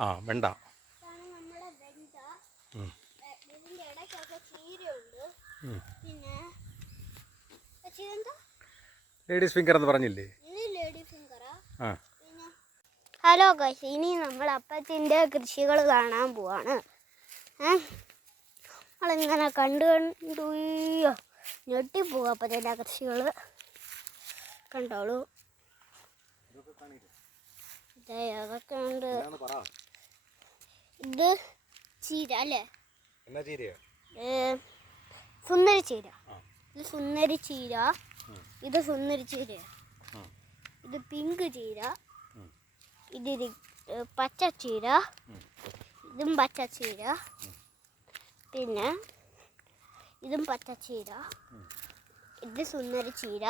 ആ വെണ്ട. Ladies finger എന്ന് പറഞ്ഞില്ലേ? ഹലോ ഗൈസ് ഇനി നമ്മൾ അപ്പത്തിന്റെ കൃഷികൾ കാണാൻ പോവാണ്. ഏ? നമ്മളിങ്ങനെ കണ്ടു കണ്ടു ഞെട്ടിപ്പോവും അപ്പത്തിന്റെ കൃഷികൾ. കണ്ടോളൂ. ദേ അതൊക്കെ ഉണ്ട് ഇത് ചീര അല്ലേ? എന്നാ ചീരയോ? സുന്ദരി ചീര. ഇത് സുന്ദരി ചീര. ഇത് സുന്ദരി ചീര. ഇത് പിങ്ക് ചീര. ഇത് ഇത്, പച്ച ചീര. ഇതും പച്ച ചീര. പിന്നെ ഇതും പച്ച ചീര. ഇത് സുന്ദരി ചീര.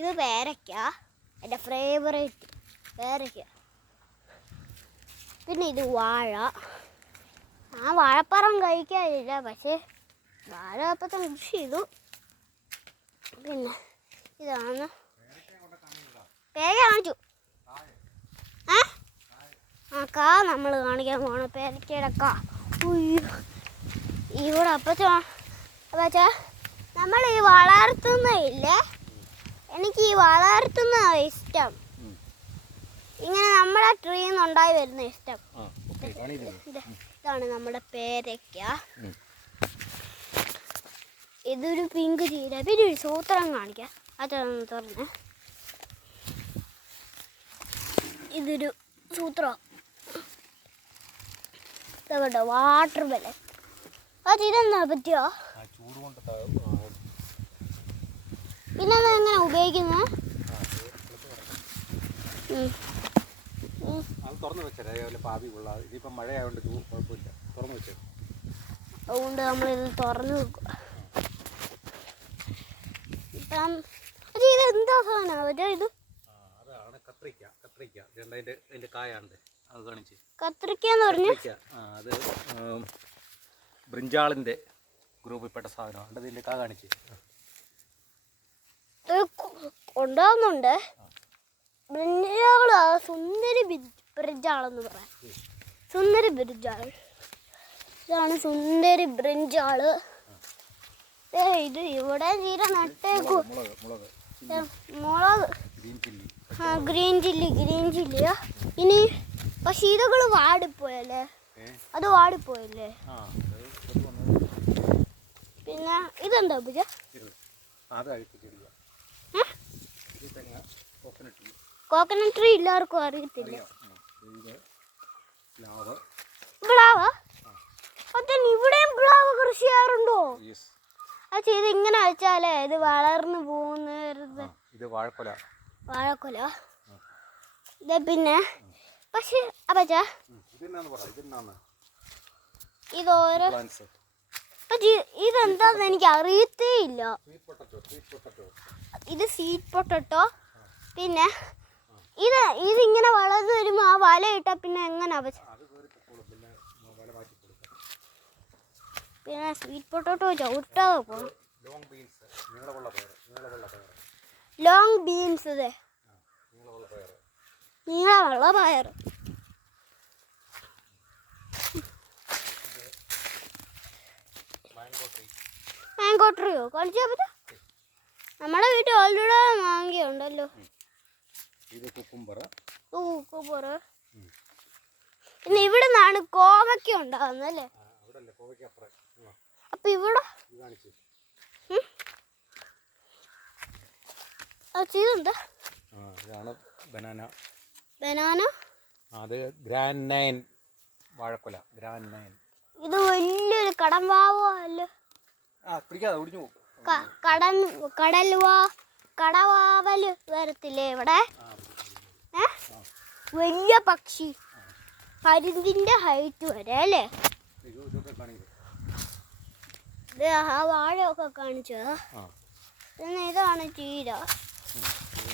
ഇത് പേരയ്ക്ക. എന്റെ ഫേവറേറ്റ് പേരയ്ക്ക. പിന്നെ ഇത് വാഴ. ആ വാഴപ്പറം കഴിക്കാറില്ല പക്ഷേ വാഴ അപ്പം കൃഷി ചെയ്തു. പിന്നെ ഇതാണ്. പേര കാണിച്ചു. ഏ? ആ കാ നമ്മൾ കാണിക്കാൻ പോണ പേരക്കയുടെ കാ. ഇവിടെ അപ്പച്ച അപ്പച്ച നമ്മൾ ഈ വളർത്തുന്നില്ലേ എനിക്ക് ഈ വളർത്തുന്ന ഇഷ്ടം. ഇങ്ങനെ നമ്മുടെ ട്രീ ഉണ്ടായി വരുന്ന ഇഷ്ടം. ഇതാണ് നമ്മുടെ പേരയ്ക്ക. ഇതൊരു പിങ്ക് ചീര. പിന്നെ ഒരു സൂത്രം കാണിക്കാം. അതൊന്ന് തുറന്ന് ഇതൊരു സൂത്രം. വാട്ടർ ബല അത് ഇതെന്നാ പറ്റിയോ? പിന്നെ എങ്ങനെ ഉപയോഗിക്കുന്നത് അത് തുറന്നു വെച്ചേ രാവിലെ പാതി കൊള്ളാതെ ഇതിപ്പം മഴയായതുകൊണ്ട് ചൂ കുഴപ്പമില്ല. തുറന്നു വെച്ചേ അതുകൊണ്ട് നമ്മളിത് തുറന്നു വെക്കുക. ഇപ്പം ഇത് എന്താ സാധനം? ഒരു ഇത്? അതാണ് കത്രിക്ക. കത്രിക്ക. ഇതുണ്ട് അതിന്റെ അതിന്റെ കായാണ്ട് അത് കാണിച്ച്. കത്രിക്ക എന്ന് പറഞ്ഞു ആ അത് ബ്രിഞ്ചാളിന്റെ ബ്രിഞ്ചാളിന്റെ ഗ്രൂപ്പിൽപ്പെട്ട സാധനമാണ് അത് കാ കാണിച്ച്. ഇത് ബ്രിഞ്ചാൾ സുന്ദരി ബ്രിഞ്ചാളെന്ന് പറയാം. സുന്ദരി ബ്രിഞ്ചാൾ ഇതാണ് സുന്ദരി ബ്രിഞ്ചാൾ ഇത് ഇവിടെ ചീര നട്ടേക്കു മുളക് ആ ഗ്രീൻ ചില്ലി ഗ്രീൻ ചില്ലിയാ? ഇനി പക്ഷെ ഇതൊക്കെ വാടിപ്പോയല്ലേ? അത് വാടിപ്പോയല്ലേ? പിന്നെ ഇതെന്താ പൂജ? കോക്കനട്ട് ട്രീ എല്ലാവർക്കും അറിയത്തില്ല. പ്ലാവ് പ്ലാവ് അച്ഛൻ ഇവിടെയും പ്ലാവ് കൃഷി ചെയ്യാറുണ്ടോ? അച്ഛൻ ഇത് ഇങ്ങനെ വെച്ചാലേ ഇത് വളർന്നു പോകുന്ന ഇത്. വാഴക്കൊല. വാഴക്കൊല. ഇത് പിന്നെ പക്ഷെ അപ്പച്ച ഇതോരോ ഇതെന്താന്ന് എനിക്ക് അറിയത്തേ ഇല്ല. ഇത് സീറ്റ് പൊട്ടട്ടോ പിന്നെ ഇത് ഇതിങ്ങനെ വളർന്നു വരുമ്പോൾ ആ വല ഇട്ട പിന്നെ എങ്ങനെ അപ്പച്ച അത് കയറി പൊക്കോളും പിന്നെ വല മാറ്റി കൊടുക്കാം പിന്നെ സ്വീറ്റ് പൊട്ടോട്ടോ ചവിട്ടാതെ പോകും ലോങ് ബീൻസ് പയർ നീളമുള്ള പയർ മാങ്കോ ട്രീയോ കളിച്ചാൽ പറ്റോ നമ്മുടെ വീട്ടിൽ ഓൾറെഡി മാങ്ക ഉണ്ടല്ലോ. ഇത് ഓ പിന്നെ ഇവിടെ നിന്നാണ് കോവയ്ക്ക ഉണ്ടാകുന്നത് അല്ലേ ആ അവിടെ അല്ലേ കോവയ്ക്ക് അപ്പുറം ആ അപ്പൊ ഇവിടെ? ഇതാണ് ബനാന. ബനാന? അത് ഗ്രാൻഡ് നയൻ വാഴക്കൊല ഗ്രാൻഡ് നയൻ. ഇത് വലിയൊരു കടമ്പാവോ അല്ല? ആ പിടിക്കാതെ ഒടിഞ്ഞു പോകും. ക- കടൽ വാ കടവാവൽ വരത്തില്ലേ ഇവിടെ? വലിയ പക്ഷി. പരുന്തിന്റെ ഹൈറ്റ് വരെ അല്ലേ ഇത് ഇതൊക്കെ കാണിക്കും ഇത് ആ വാഴയൊക്കെ കാണിച്ചത് ആ. പിന്നെ ഇതാണ് ചീര.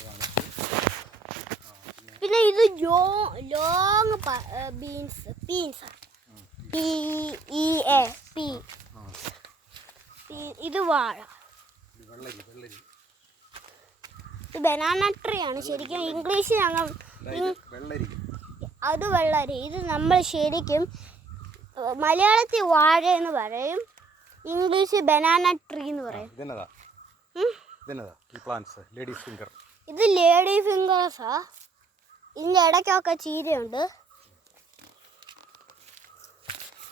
കാണിച്ച് പിന്നെ ഇത് low long beans beans P E A P. ഇത് വാഴ. ഇത് ബനാന ട്രീ ആണ്. ശരിക്കും ഇംഗ്ലീഷ് ഞങ്ങൾ അത് വെള്ളരി. ഇത് നമ്മൾ ശരിക്കും മലയാളത്തിൽ വാഴ എന്ന് പറയും. ഇംഗ്ലീഷ് ബനാന ട്രീ എന്ന് പറയും. ഇതെന്നതാ? ഉം. ഈ പ്ലാന്റ്സ് ലേഡീസ് ഫിംഗർ ഇത് ലേഡി ഫിംഗേഴ്സാ ഇതിന്റെ ഇടയ്ക്കൊക്കെ ചീരയുണ്ട്.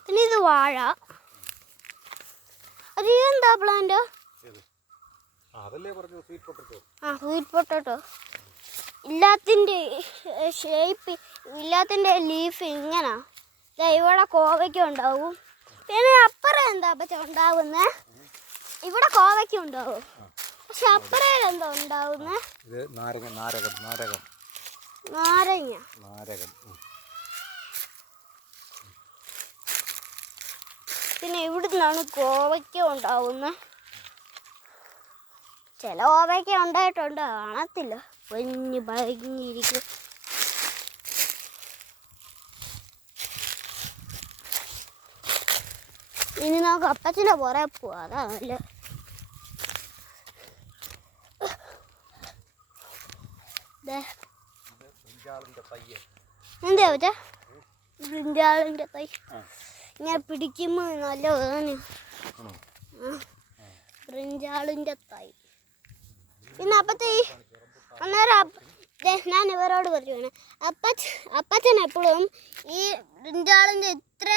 പിന്നെ ഇത് വാഴ. അത് ഇതെന്താ പ്ലാന്റ് അതല്ലേ പറഞ്ഞു സ്വീറ്റ് പൊട്ടറ്റോ ആ സ്വീറ്റ് പൊട്ടോട്ടോ ഇല്ലാത്തിന്റെ ഷേപ്പ് ഇല്ലാത്തിന്റെ ലീഫ് ഇങ്ങനെ. ഇവിടെ കോവയ്ക്ക ഉണ്ടാവും. പിന്നെ അപ്പുറം എന്താ പച്ച ഉണ്ടാവുന്നത് ഇവിടെ കോവയ്ക്ക ഉണ്ടാവും. പക്ഷെ അപ്പുറയിൽ എന്താ ഉണ്ടാവുന്നത് ഇത് നാരകം നാരകം നാരകം. നാരങ്ങ. നാരകം. പിന്നെ ഇവിടുന്നാണ് കോവയ്ക്ക ഉണ്ടാവുന്നത് ചില കോവയ്ക്ക ഉണ്ടായിട്ടുണ്ട് കാണത്തില്ല. വലിഞ്ഞ് ഭയങ്ങിയിരിക്കും ഇനി നമുക്ക് അപ്പച്ചന്റെ പുറകെ പോവാം അതാ നല്ല ദേ, ബ്രിഞ്ചാളിന്റെ തയ്യ് എന്താ പറ്റാ ബ്രിഞ്ചാളിന്റെ തൈ. ഇങ്ങനെ പിടിക്കുമ്പോൾ നല്ല വേദന ബ്രിഞ്ചാളിന്റെ തൈ പിന്നെ അപ്പത്തെ ഈ അന്നേരം ഞാൻ ഇവരോട് പറയുവാണ് അപ്പച്ച അപ്പച്ചൻ എപ്പോഴും ഈ ബ്രിഞ്ചാളിന്റെ ഇത്ര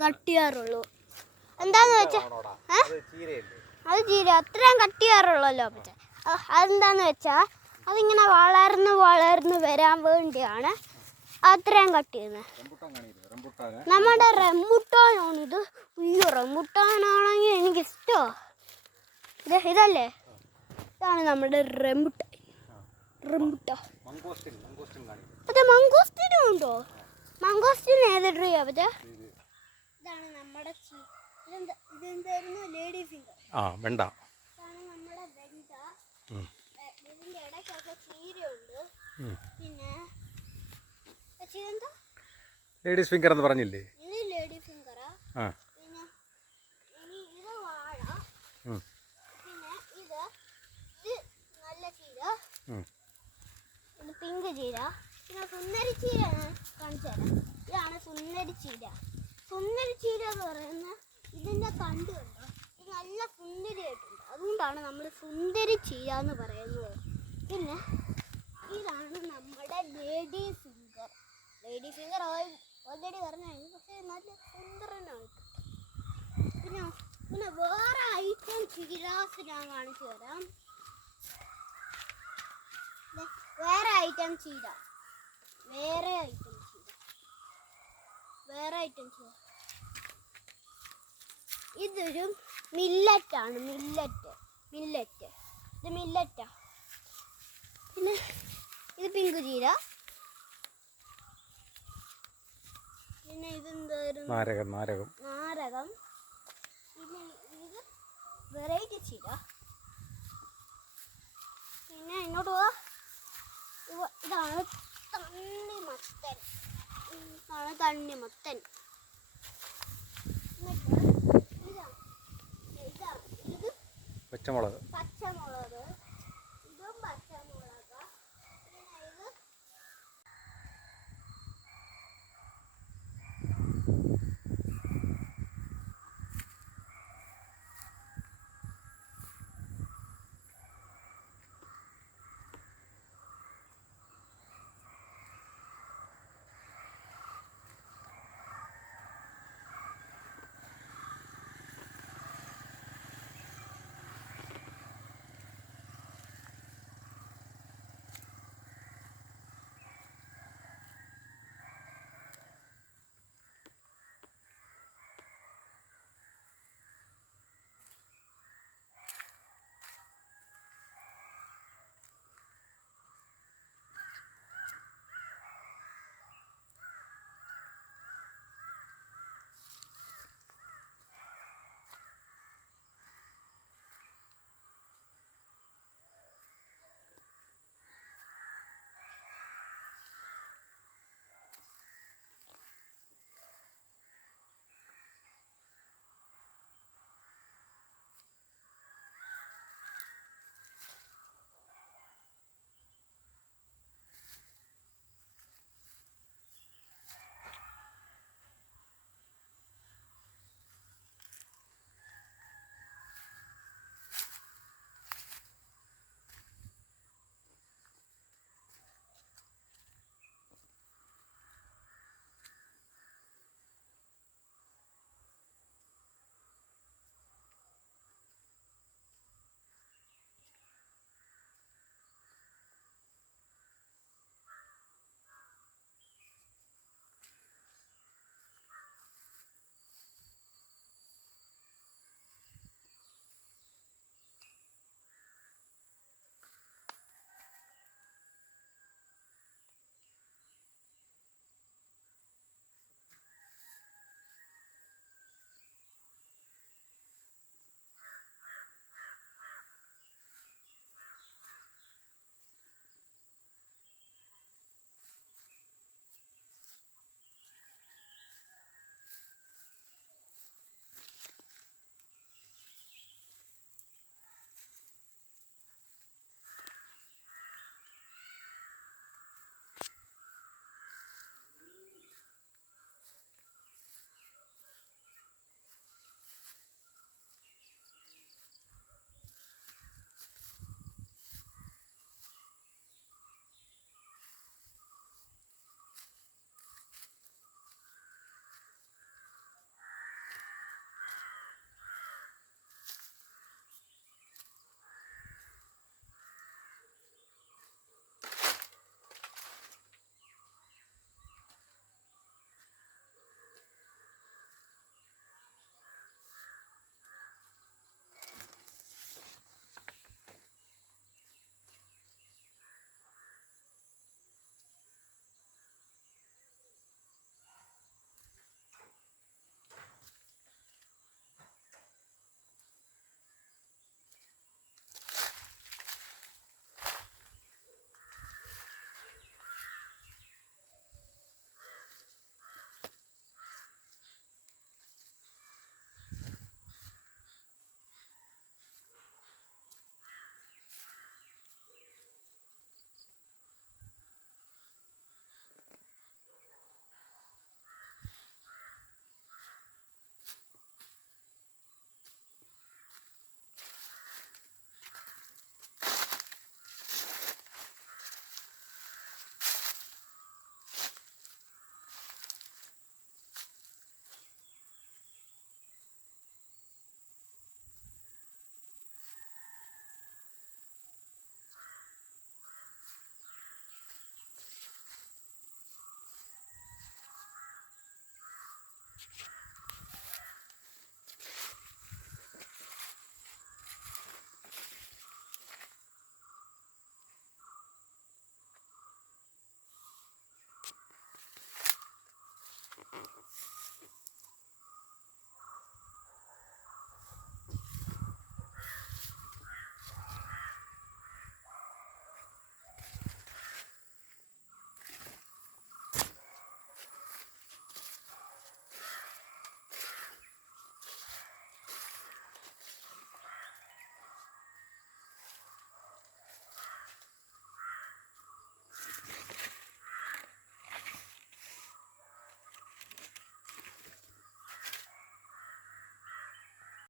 ഈ, കട്ടിയാറുള്ളൂ. എന്താന്ന് വെച്ചാൽ അത് ചീര. അത്രയും കട്ടിയാറുള്ളല്ലോ ചെയ്യാറുള്ളല്ലോ അ- അതെന്താന്ന് വെച്ചാൽ അതിങ്ങനെ വളർന്ന് വളർന്ന് വരാൻ വേണ്ടിയാണ് അത്രയും കട്ട് ചെയ്യുന്നത് നമ്മുടെ റംബുട്ടാനാണിത് അയ്യോ റംബുട്ടാനാണെങ്കിൽ എനിക്ക് ഇഷ്ടോ ഇത് ഇതല്ലേ? ഇതാണ് നമ്മുടെ റംബുട്ടാൻ. റംബുട്ടാൻ അതെ മംഗോസ്റ്റിനും ഉണ്ടോ? മംഗോസ്റ്റിൻ ഏത് ട്രീ ആ ഇത് ഇതാണ് നമ്മുടെ ഇതെന്തായിരുന്നു? ലേഡി ഫിംഗർ ആ വെണ്ട. ഇതാണ് നമ്മുടെ വെണ്ട. ഇതിന്റെ ഇടയ്ക്കൊക്കെ ചീരയുണ്ട്. പിന്നെ ലേഡീസ് ഫിംഗർ എന്ന് പറഞ്ഞില്ലേ? ഇത് ലേഡി ഫിംഗറാ പിന്നെ ഇനി ഇത് വാഴ. പിന്നെ ഇത് ഇത് നല്ല ചീര. ഇത് പിങ്ക് ചീര. പിന്നെ സുന്ദരി ചീര കാണിച്ചു തരാം. ഇതാണ് സുന്ദരി ചീര. സുന്ദരി ചീര എന്ന് പറയുന്ന ഇതിന്റെ തണ്ട് കണ്ടോ? ഇത് നല്ല സുന്ദരിയായിട്ടുണ്ട് അതുകൊണ്ടാണ് നമ്മൾ സുന്ദരി ചീര എന്ന് പറയുന്നത്. പിന്നെ ഇതാണ് നമ്മുടെ lady finger lady finger already പറഞ്ഞു പക്ഷേ നല്ല സുന്ദരനാണ് പിന്നെ പിന്നെ വേറെ ഐറ്റം ചീരാസ് ഞാൻ കാണിച്ചു തരാം. വേറെ ഐറ്റം ചീര. വേറെ ഐറ്റം ചീര. വേറെ ഐറ്റം ചീര. ഇതൊരു മില്ലറ്റാണ് മില്ലറ്റ് മില്ലറ്റ്. ഇത് മില്ലറ്റാ. പിന്നെ ഇത് പിങ്കുചീര പിന്നെ ഇതെന്തായിരുന്നു? നാരകം നാരകം. നാരകം. പിന്നെ ഇത് വെറൈറ്റി ചീര. പിന്നെ ഇങ്ങോട്ട് പോവാ ഇതാണ് തണ്ണിമത്തൻ. മത്തൻ ഇതാണ് തണ്ണിമത്തൻ. എന്നിട്ട് ഇതാ ഇതാ ഇത് പച്ചമുളക് പച്ചമുളക്.